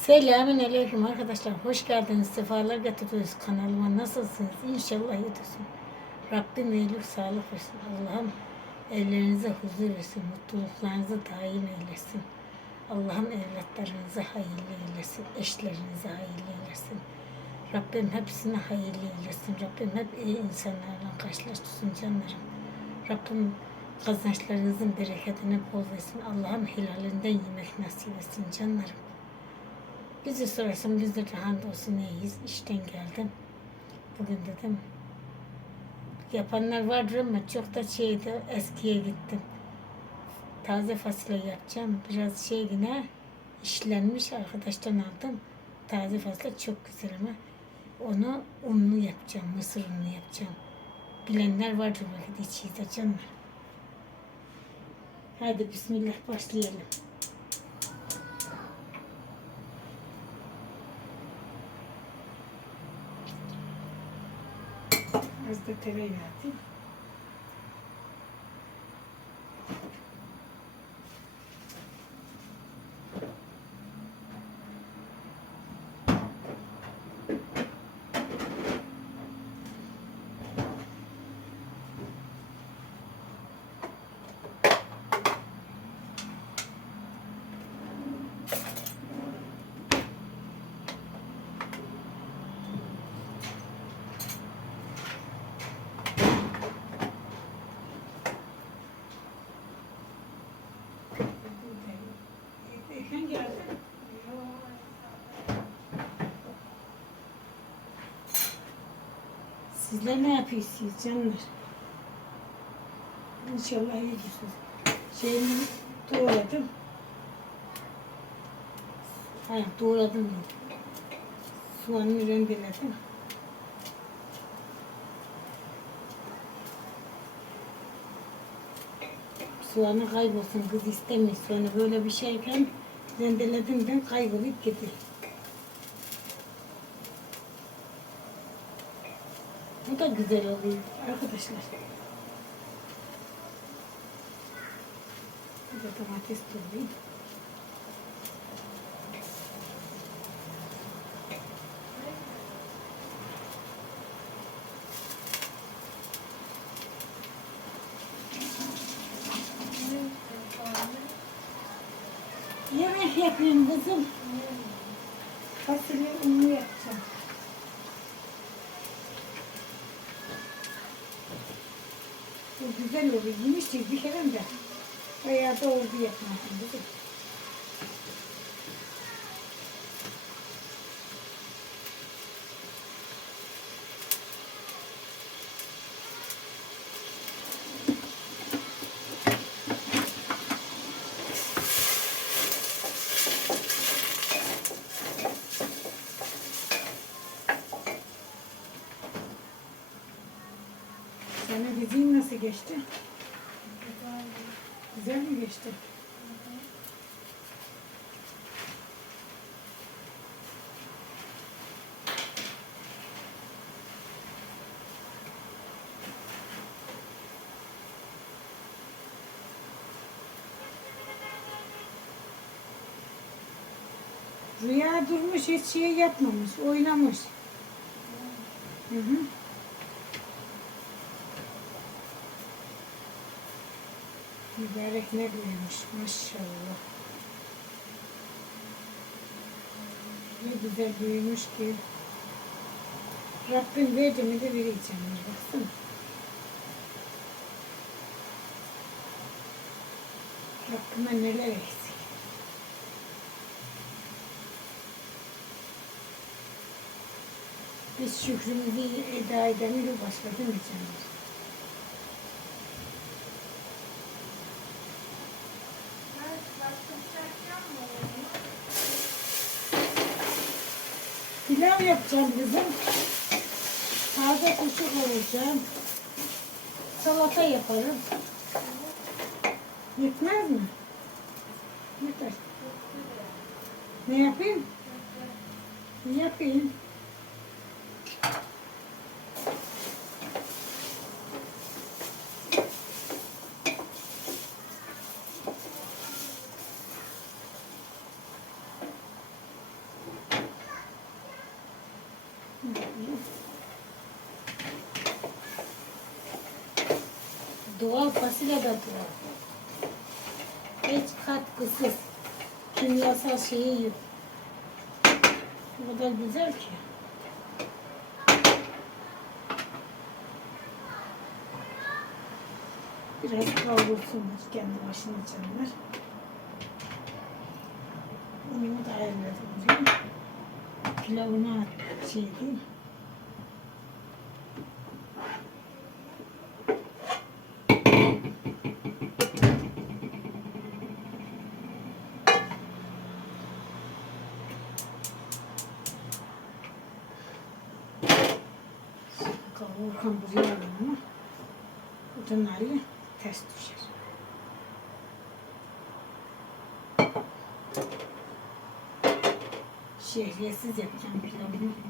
Selamün aleyküm arkadaşlar. Hoş geldiniz. Sefalar getirdiniz kanalıma. Nasılsınız? İnşallah iyidirsin. Rabbim iyilik, sağlık versin. Allah'ım evlerinize huzur versin. Mutluluklarınızı daim eylesin. Allah'ım evlatlarınızı hayırlı eylesin. Eşlerinizi hayırlı eylesin. Rabbim hepsini hayırlı eylesin. Rabbim hep iyi insanlarla karşılaştırsın canlarım. Rabbim kazançlarınızın bereketini bol versin. Allah'ım helalinden yemek nasip etsin canlarım. Bizi sorarsan biz de hamdolsun iyiyiz. İşten geldim. Bugün dedim yapanlar vardır ama çok da şeydi eskiye gittim. Taze fasulye yapacağım. Biraz şey yine işlenmiş arkadaştan aldım. Taze fasulye çok güzel ama onu unlu yapacağım. Mısır unlu yapacağım. Bilenler vardır belki de içiyde canlar. Hadi bismillah başlayalım. biraz da? Sizler ne yapıyorsunuz canlar? İnşallah iyicisiniz. Şeyimi doğradım. Ha, doğradım. Soğanını rendeledim. Soğanı kaybolsun kız istemiyor soğanı böyle bir şeyken rendeledim ben kaybolup gidiyor. Bu da güzel oluyor arkadaşlar. Bu da domates doğrayayım. Yemek yapayım kızım. Fasulye unu yapacağım. Bu güzel oluyor. Yemiştik bir kere de. Bayağı da oldu yapmaktan kızım. Senin diziyin nasıl geçti? Güzel mi geçti? Rüya durmuş, hiç şey yapmamış, oynamış. Hı hı. Mübarek ne büyümüş maşallah. Ne güzel büyümüş ki. Rabbim verdi mi de vereceğim. Baksana. Rabbime neler eksik. Biz şükrümüzü eda edemiyoruz başka değil mi canım? Pilav yapacağım kızım. Taze kuşu koyacağım. Salata yaparım. Yetmez mi? Yeter. Ne yapayım? Ne yapayım? De doğal. Hiç katkısız. Kimyasal şeyi yok. O kadar güzel ki. Biraz kavrulsunlar kendi başına canlar. Onu da ayarladım. Pilavına şey diyeyim. Alalım ama bunları ters düşer. Şehriyesiz yapacağım pilavını.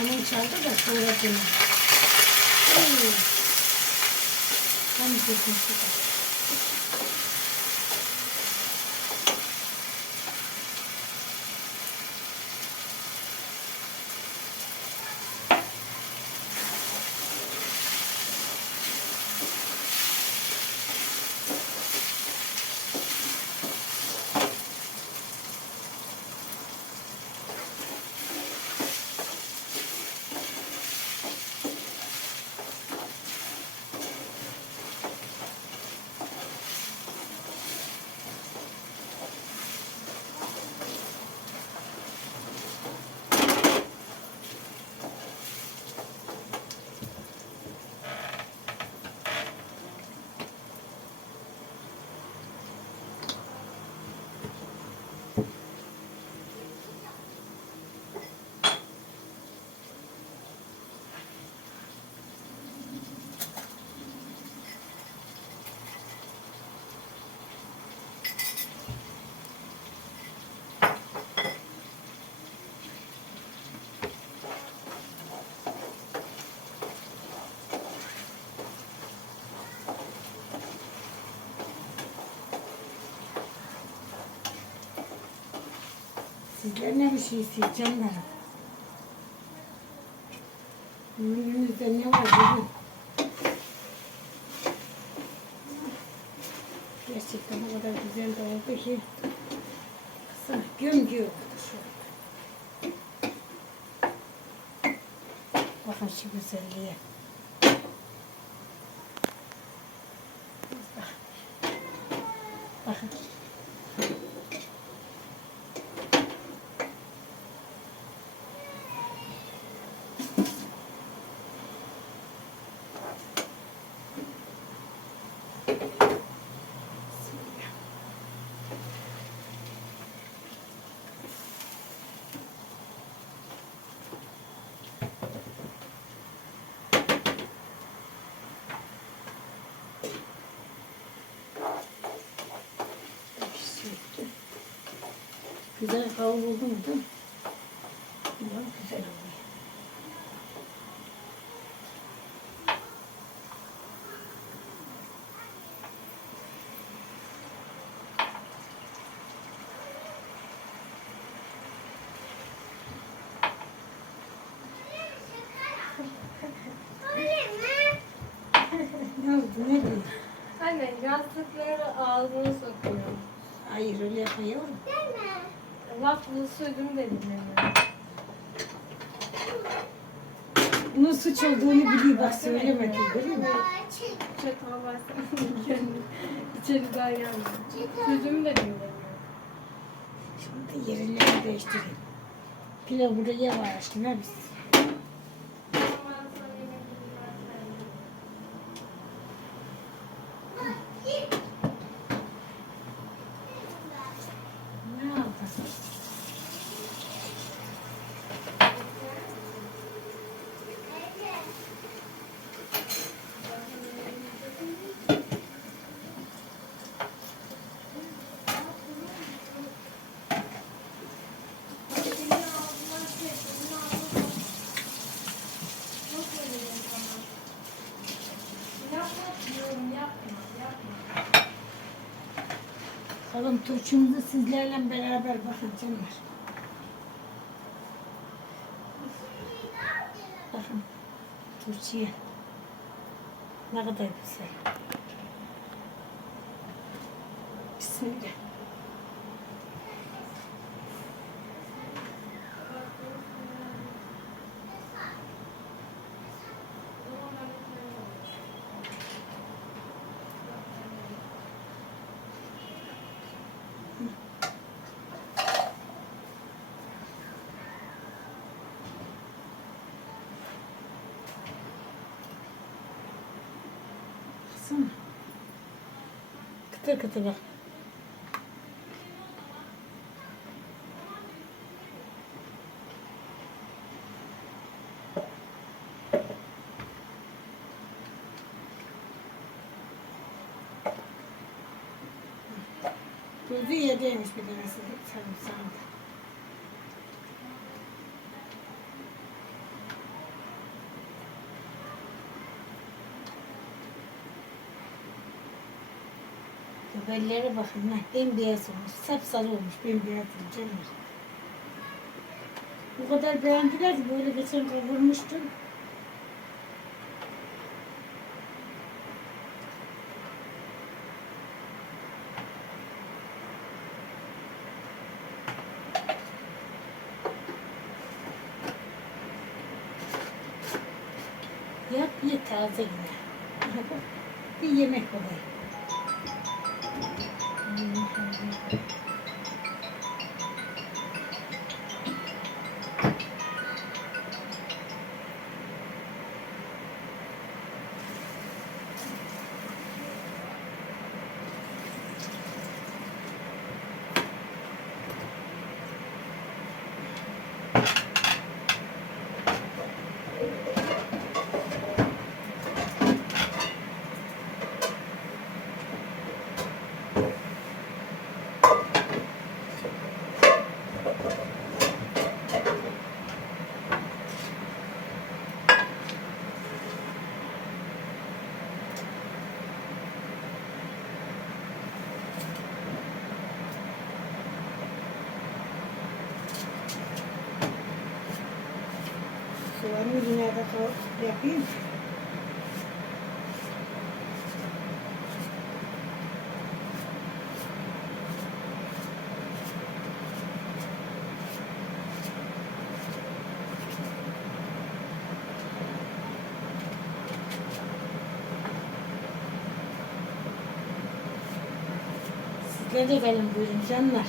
Hemen çaldı da sonra dönüyor. Tam sesin çıkar. Sizler ne bir şey isteyeceğim ben. Önünüzde ne var bugün? Gerçekten o kadar güzel de oldu ki. Kısa şu anda. Bakın şu güzelliğe. Güzel hava bulduydum. Bunlar güzel oluyor. Anne yastıkları ağzına sokuyor. Hayır öyle yapma yavrum bu sözüm dedim yani. Bunun suç olduğunu biliyor bak söylemedi görüyor musun? Çatal versene kendi. İçeriden geldi. Sözümü de dinlemiyor. Şimdi yerlerini değiştireyim. Pilav buraya var aşkına biz. Ne yaptın? Yapma diyorum yapma yapma. Bakalım turşumuzu sizlerle beraber bakın canlar. Bakın turşuya. Ne kadar güzel. Bismillah. Baksana. Kıtır kıtır bak. Tuzu yediymiş bir tanesi sarımsağında. Biberlere bakın lan bembeyaz olmuş, sapsarı olmuş, bembeyaz olmuş. Bu kadar beğendiler ki böyle geçen kavurmuştum. Soğanı yine de kav- yapayım. Sizler de gelin buyurun canlar.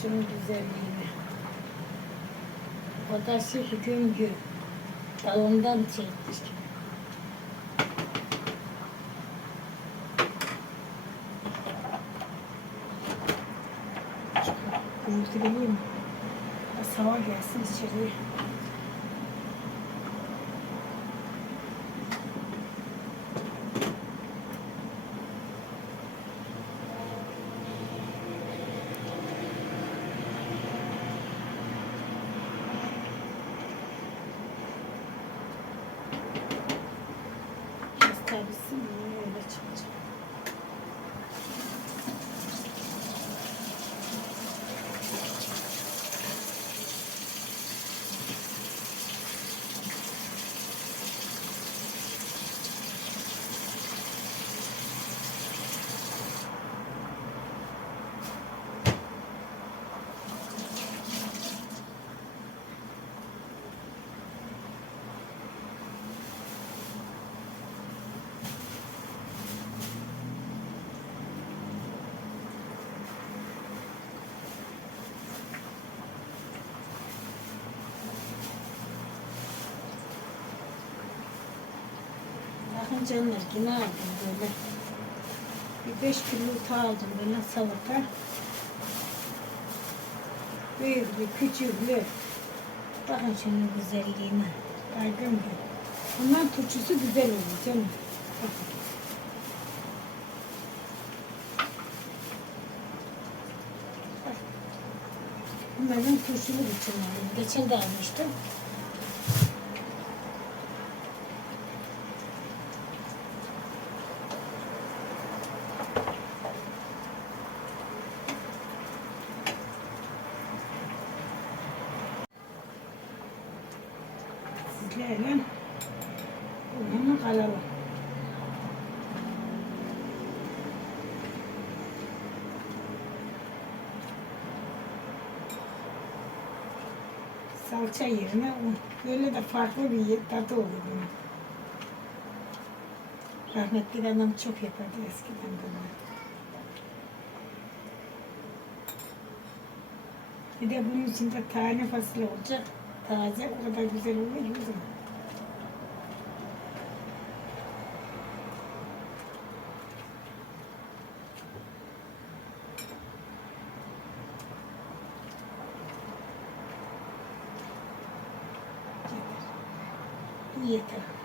saçımın güzelliğini. Odası hükümcü. Dalından çektik. Kırmızı geleyim mi? Sabah gelsin içeriye. Canlar yine aldım böyle. Bir beş kilo ta aldım böyle salata. Büyüklü, küçüklü. Bakın şunun güzelliğine. Baygın bu. Bundan turşusu güzel oluyor canım. Bakın. Bak. Bunların turşulu biçim alayım. Geçen de almıştım. Sizlerle bunu kalalım. Salça yerine un. Böyle de farklı bir tadı oluyor bunun. Rahmetli annem çok yapardı eskiden bunu. Bir de bunun içinde tane fasulye olacak. Taze o kadar güzel oluyor ki o zaman. Bu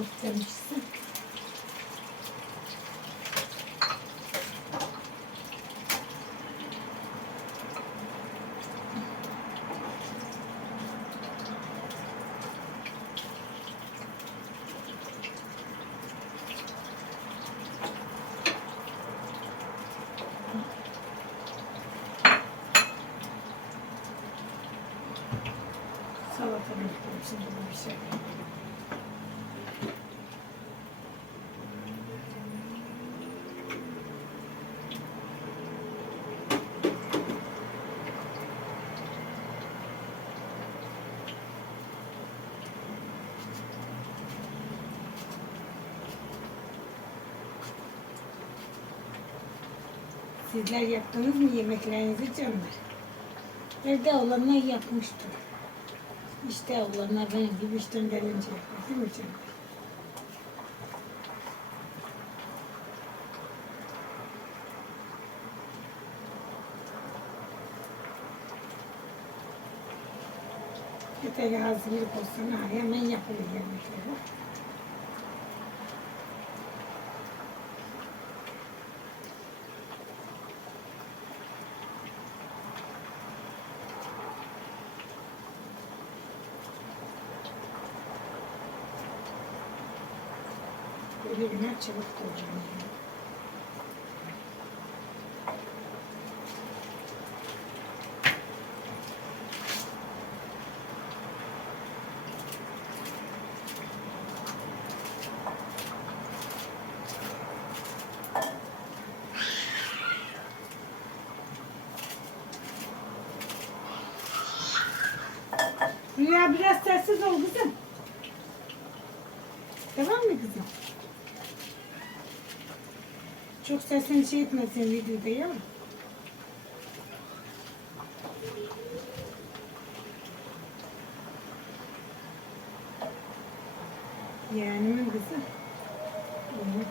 Bu da çok demişsin. Salata bekliyorum şimdi bu bir şey. Sizler yaptınız mı yemeklerinizi canlar? Evde olanlar yapmıştır. İşte olanlar benim gibi işten gelince yapar değil mi canlar? Yeter hazırlık olsun. Hemen yapılır yemekleri. Çabuk doğranıyor. Rüya biraz sessiz ol kızım. Tamam mı kızım? Çok sesini şey etmesin videoda ya. Yani mi kızım? Hı.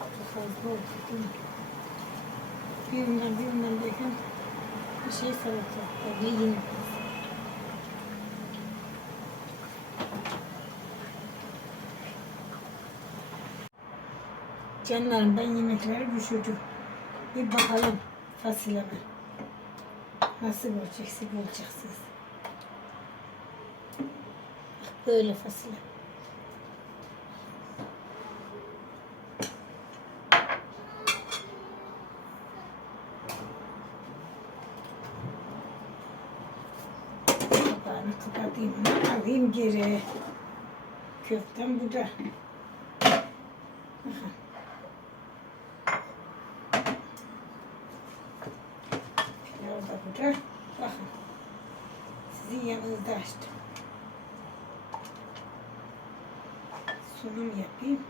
Çok fazla mi? Bir yandan bir yandan derken bir şey salata. Tabii yine. Canlarım ben yemekleri düşürdüm. Bir bakalım fasulyeme. Nasıl olacaksın, olacaksınız. Bak böyle fasulye. Geri. Köftem burada. Pilav da burada. Bakın. Sizin yanınızda açtım. Sunum yapayım.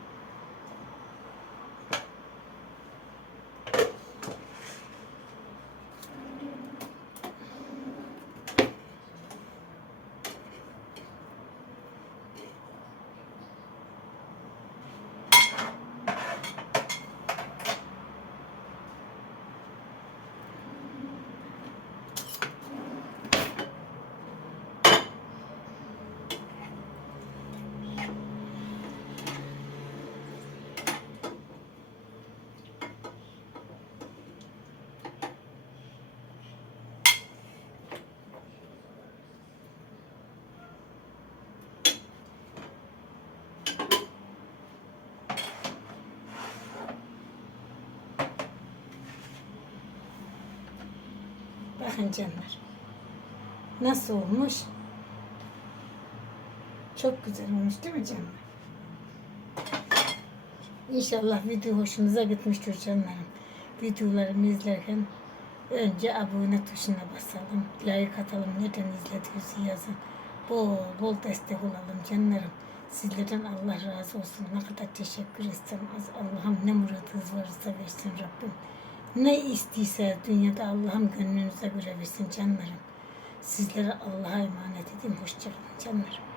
Bakın canlar. Nasıl olmuş? Çok güzel olmuş değil mi canlar? İnşallah video hoşunuza gitmiştir canlarım. Videolarımı izlerken önce abone tuşuna basalım. Like atalım. Neden izlediğinizi yazın. Bol bol destek olalım canlarım. Sizlerden Allah razı olsun. Ne kadar teşekkür az. Allah'ım ne muradınız varsa versin Rabbim. Ne istiyse dünyada Allah'ım gönlünüze göre versin canlarım. Sizlere Allah'a emanet edin. Hoşçakalın canlarım.